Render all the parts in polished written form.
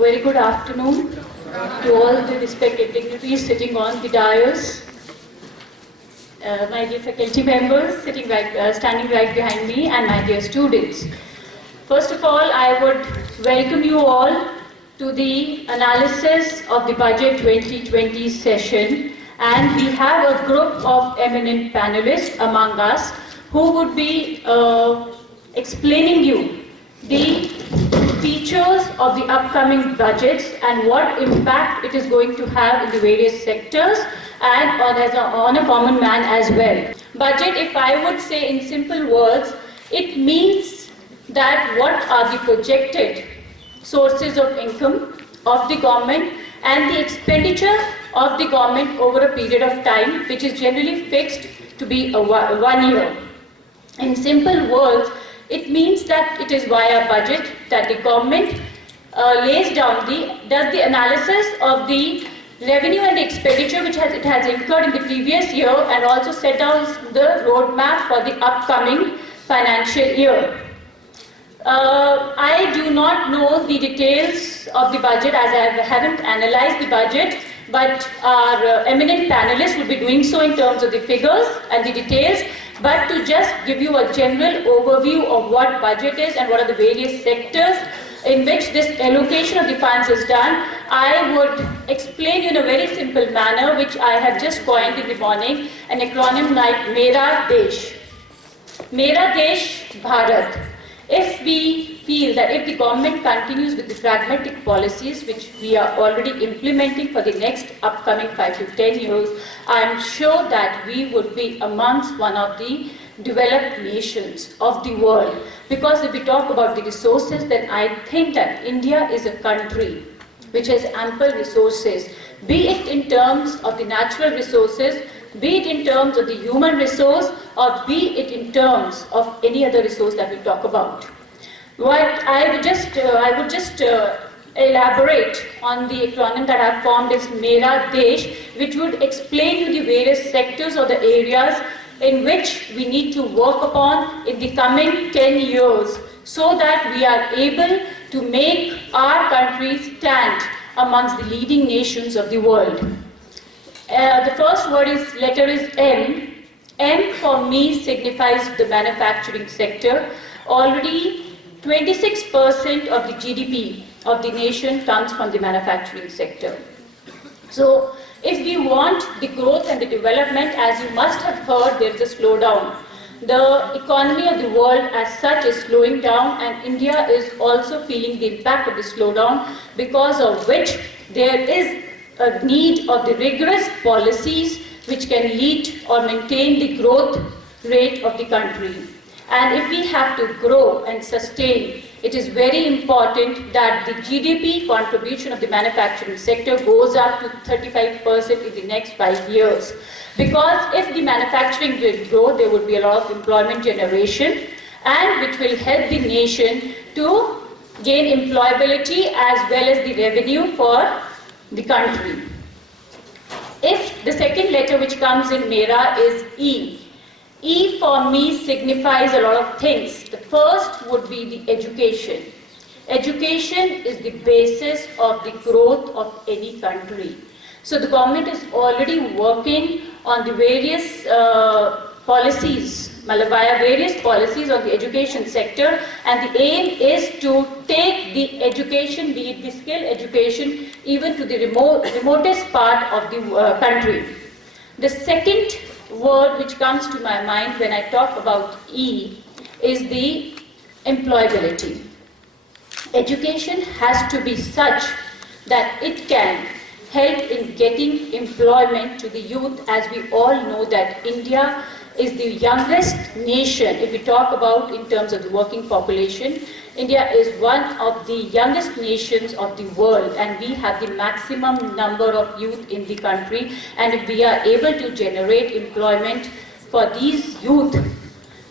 very good afternoon to all the respected dignitaries sitting on the dais, my dear faculty members standing right behind me, and my dear students. First of all, I would welcome you all to the analysis of the Budget 2020 session, and we have a group of eminent panelists among us who would be explaining you the features of the upcoming budgets and what impact it is going to have in the various sectors and on a common man as well. Budget, if I would say in simple words, it means that what are the projected sources of income of the government and the expenditure of the government over a period of time, which is generally fixed to be 1 year. In simple words, it means that it is via budget that the government does the analysis of the revenue and expenditure which it has incurred in the previous year, and also set down the roadmap for the upcoming financial year. I do not know the details of the budget, as I haven't analyzed the budget, but our eminent panelists will be doing so in terms of the figures and the details. But to just give you a general overview of what budget is and what are the various sectors in which this allocation of the funds is done, I would explain in a very simple manner, which I have just coined in the morning, an acronym like MERA DESH. MERA DESH Bharat. If we feel that if the government continues with the pragmatic policies which we are already implementing for the next upcoming 5 to 10 years, I am sure that we would be amongst one of the developed nations of the world. Because if we talk about the resources, then I think that India is a country which has ample resources, be it in terms of the natural resources, be it in terms of the human resource, or be it in terms of any other resource that we talk about. What I would just elaborate on the acronym that I have formed is MERA DESH, which would explain you the various sectors or the areas in which we need to work upon in the coming 10 years, so that we are able to make our country stand amongst the leading nations of the world. The first letter is M. M for me signifies the manufacturing sector. Already 26% of the GDP of the nation comes from the manufacturing sector. So if we want the growth and the development, as you must have heard, there is a slowdown. The economy of the world as such is slowing down, and India is also feeling the impact of the slowdown, because of which there is a need of the rigorous policies which can lead or maintain the growth rate of the country. And if we have to grow and sustain, it is very important that the GDP contribution of the manufacturing sector goes up to 35% in the next 5 years. Because if the manufacturing will grow, there would be a lot of employment generation, and which will help the nation to gain employability as well as the revenue for the country. If the second letter which comes in MERA is E. E for me signifies a lot of things. The first would be the education. Education is the basis of the growth of any country. So the government is already working on the various policies, via various policies on the education sector, and the aim is to take the education, be it the skill education, even to the remotest part of the country. The second word which comes to my mind when I talk about E is the employability. Education has to be such that it can help in getting employment to the youth, as we all know that India is the youngest nation. If we talk about in terms of the working population, India is one of the youngest nations of the world, and we have the maximum number of youth in the country. And if we are able to generate employment for these youth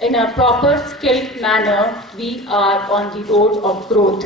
in a proper skilled manner, we are on the road of growth.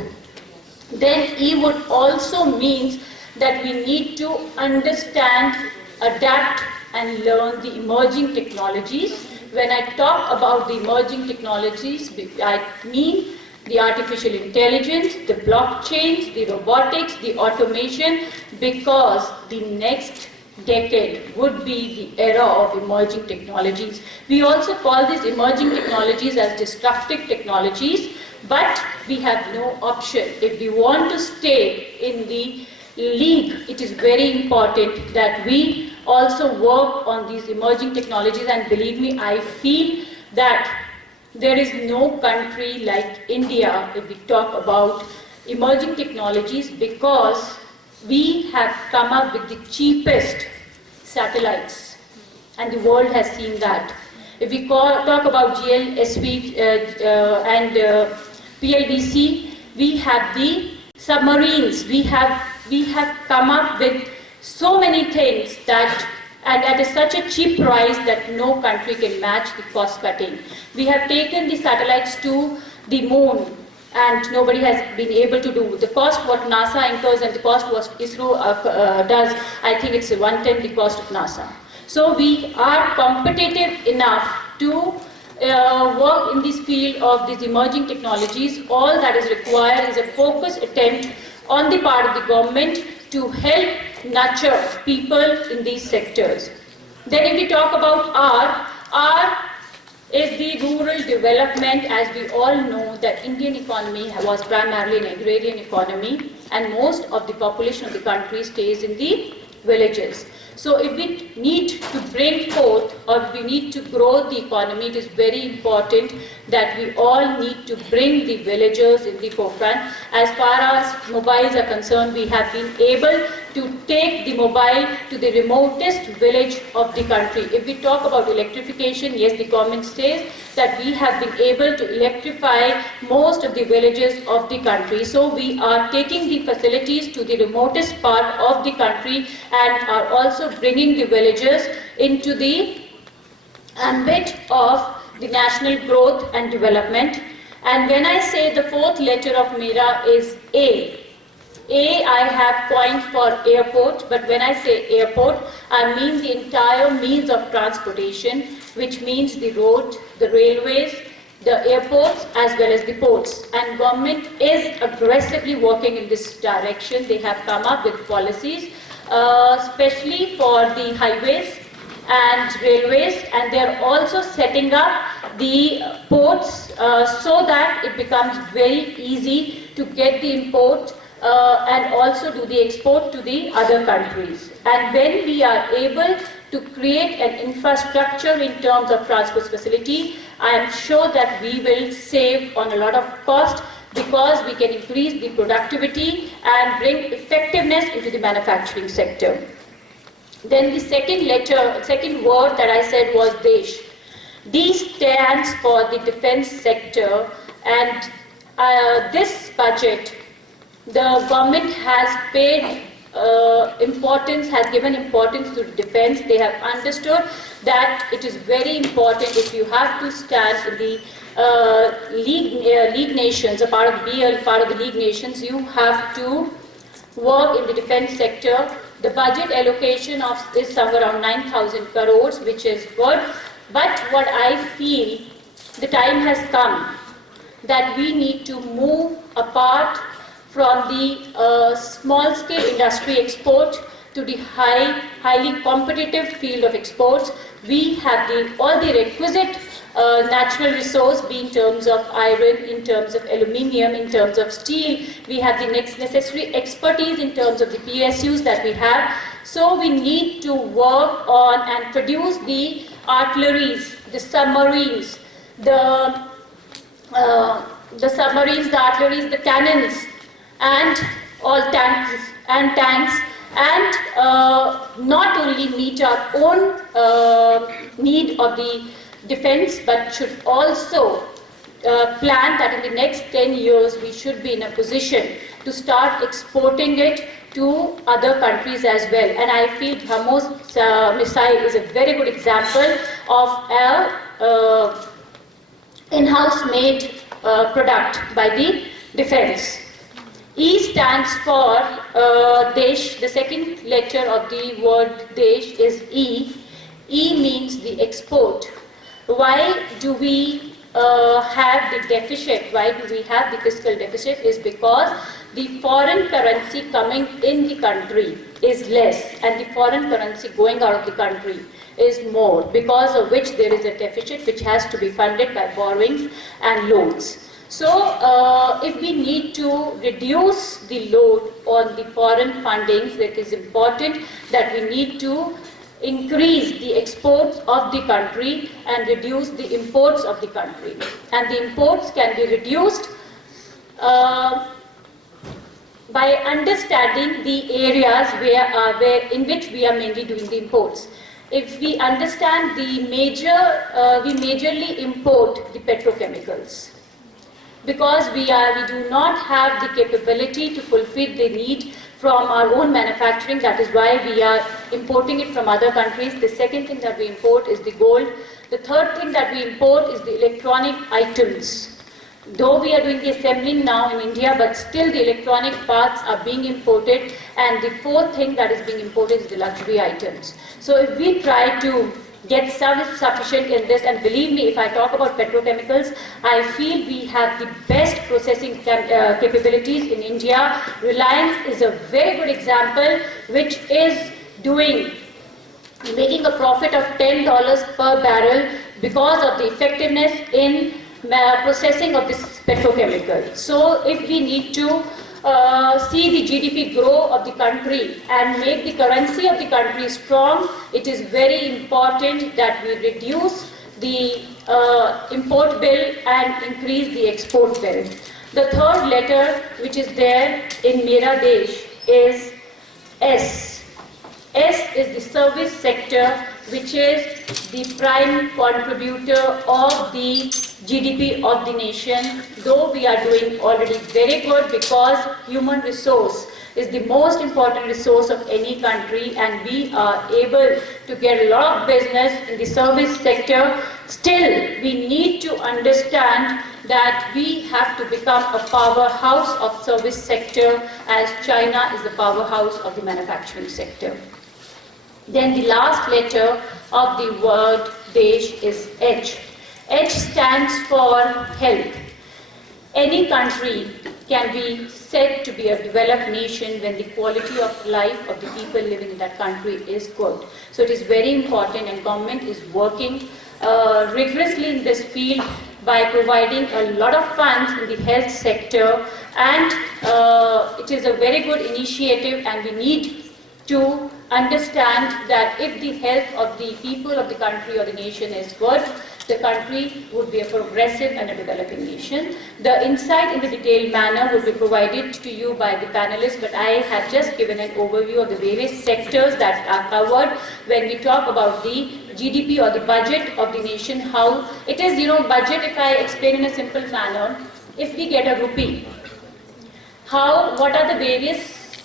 Then E would also means that we need to understand, adapt and learn the emerging technologies. When I talk about the emerging technologies, I mean the artificial intelligence, the blockchains, the robotics, the automation, because the next decade would be the era of emerging technologies. We also call these emerging technologies as disruptive technologies, but we have no option. If we want to stay in the league, it is very important that we also work on these emerging technologies, and believe me, I feel that there is no country like India if we talk about emerging technologies, because we have come up with the cheapest satellites, and the world has seen that. If we talk about GLSV and PLDC, we have the submarines. We have come up with so many things that, and at such a cheap price that no country can match the cost cutting. We have taken the satellites to the moon, and nobody has been able to do. The cost what NASA incurs and the cost what ISRO does, I think it's 1/10 the cost of NASA. So we are competitive enough to work in this field of these emerging technologies. All that is required is a focused attempt on the part of the government to help nurture people in these sectors. Then if we talk about R is the rural development. As we all know, the Indian economy was primarily an agrarian economy, and most of the population of the country stays in the villages. So if we need to bring forth, or we need to grow the economy, it is very important that we all need to bring the villagers in the forefront. As far as mobiles are concerned, we have been able to take the mobile to the remotest village of the country. If we talk about electrification, yes, the government says that we have been able to electrify most of the villages of the country. So we are taking the facilities to the remotest part of the country and are also bringing the villagers into the ambit of the national growth and development. And when I say the fourth letter of MERA is A, I have point for airport, but when I say airport, I mean the entire means of transportation, which means the road, the railways, the airports, as well as the ports. And government is aggressively working in this direction. They have come up with policies, especially for the highways and railways, and they are also setting up the ports so that it becomes very easy to get the import and also do the export to the other countries. And when we are able to create an infrastructure in terms of transport facility, I am sure that we will save on a lot of cost, because we can increase the productivity and bring effectiveness into the manufacturing sector. Then the second word that I said was Desh. D stands for the defense sector, and this budget, the government has paid importance, has given importance to defense. They have understood that it is very important. If you have to stand in the league nations, be a part of the league nations, you have to work in the defense sector. The budget allocation is somewhere around 9,000 crores, which is good. But what I feel, the time has come that we need to move apart from the small-scale industry export to the highly competitive field of exports. We have all the requisite natural resource, be in terms of iron, in terms of aluminium, in terms of steel. We have the necessary expertise in terms of the PSUs that we have. So we need to work on and produce the artilleries, the submarines, the artilleries, the cannons, and all tanks, and not only meet our own need of the defense, but should also plan that in the next 10 years we should be in a position to start exporting it to other countries as well. And I feel BrahMos missile is a very good example of a in-house made product by the defense. E stands for Desh. The second letter of the word Desh is E. E means the export. Why do we have the deficit, why do we have the fiscal deficit, is because the foreign currency coming in the country is less and the foreign currency going out of the country is more, because of which there is a deficit which has to be funded by borrowings and loans. So, if we need to reduce the load on the foreign fundings, it is important that we need to increase the exports of the country and reduce the imports of the country. And the imports can be reduced by understanding the areas in which we are mainly doing the imports. If we understand we majorly import the petrochemicals, because we do not have the capability to fulfill the need from our own manufacturing. That is why we are importing it from other countries. The second thing that we import is the gold. The third thing that we import is the electronic items. Though we are doing the assembling now in India, but still the electronic parts are being imported. And the fourth thing that is being imported is the luxury items. So if we try to get self-sufficient in this, and believe me, if I talk about petrochemicals, I feel we have the best processing capabilities in India. Reliance is a very good example, which is making a profit of $10 per barrel because of the effectiveness in processing of this petrochemical. So if we need to see the GDP grow of the country and make the currency of the country strong, it is very important that we reduce the import bill and increase the export bill. The third letter which is there in Mera Desh is S. S is the service sector, which is the prime contributor of the GDP of the nation, though we are doing already very good, because human resource is the most important resource of any country, and we are able to get a lot of business in the service sector. Still, we need to understand that we have to become a powerhouse of service sector, as China is the powerhouse of the manufacturing sector. Then the last letter of the word Desh is H. H stands for health. Any country can be said to be a developed nation when the quality of life of the people living in that country is good. So it is very important, and government is working rigorously in this field by providing a lot of funds in the health sector, and it is a very good initiative, and we need to understand that if the health of the people of the country or the nation is good, the country would be a progressive and a developing nation. The insight in the detailed manner will be provided to you by the panelists, but I have just given an overview of the various sectors that are covered when we talk about the GDP or the budget of the nation. How it is, budget, if I explain in a simple manner, if we get a rupee, what are the various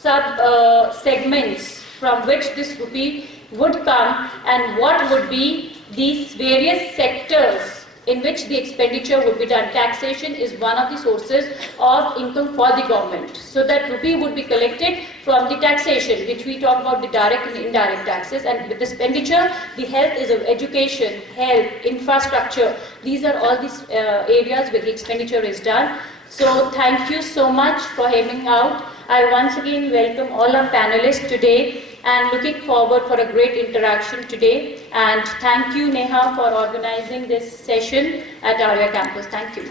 sub-segments from which this rupee would come, and what would be these various sectors in which the expenditure would be done. Taxation is one of the sources of income for the government. So that rupee would be collected from the taxation, which we talk about the direct and indirect taxes, and with the expenditure, the health is of education, health, infrastructure. These are all these areas where the expenditure is done. So thank you so much for having out. I once again welcome all our panelists today, and looking forward for a great interaction today. And thank you, Neha, for organizing this session at Arya campus. Thank you.